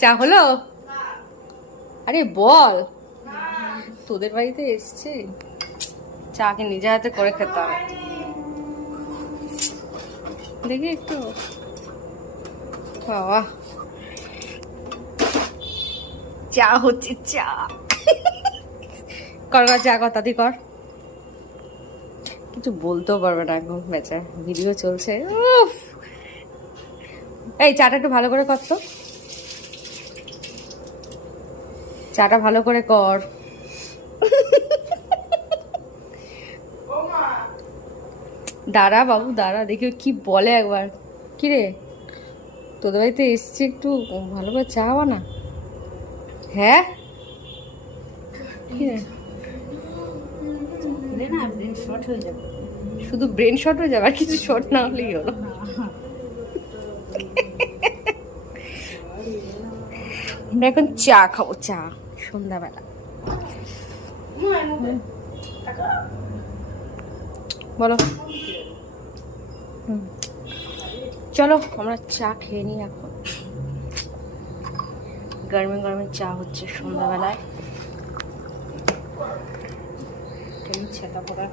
চা হলো? আরে বল, তোদের বাড়িতে এসছে, চাকে নিজে হাতে করে খেতে হবে। দেখি একটু, বাবা চা হচ্ছে, চা কর কর, চা কর, তাড়াতাড়ি কর। কিছু বলতেও পারবে না এখন, বেচার ভিডিও চলছে। উফ, এই চাটা একটু ভালো করে কর তো, চাটা ভালো করে কর। দাঁড়া বাবু দাঁড়া, দেখি কি বলে একবার। কি রে, তোদের বাড়িতে এসছি, একটু ভালো করে চা বানা। হ্যাঁ কি রে, শুধু ব্রেন শর্ট হয়ে যাবে, আর কিছু শর্ট না হলেই হলো। আমরা এখন চা খাবো, চা সন্ধ্যাবেলা। বলো, চলো আমরা চা খেয়ে নিই এখন। গরমে গরমে চা হচ্ছে সন্ধ্যাবেলায়। ছেতা পড়া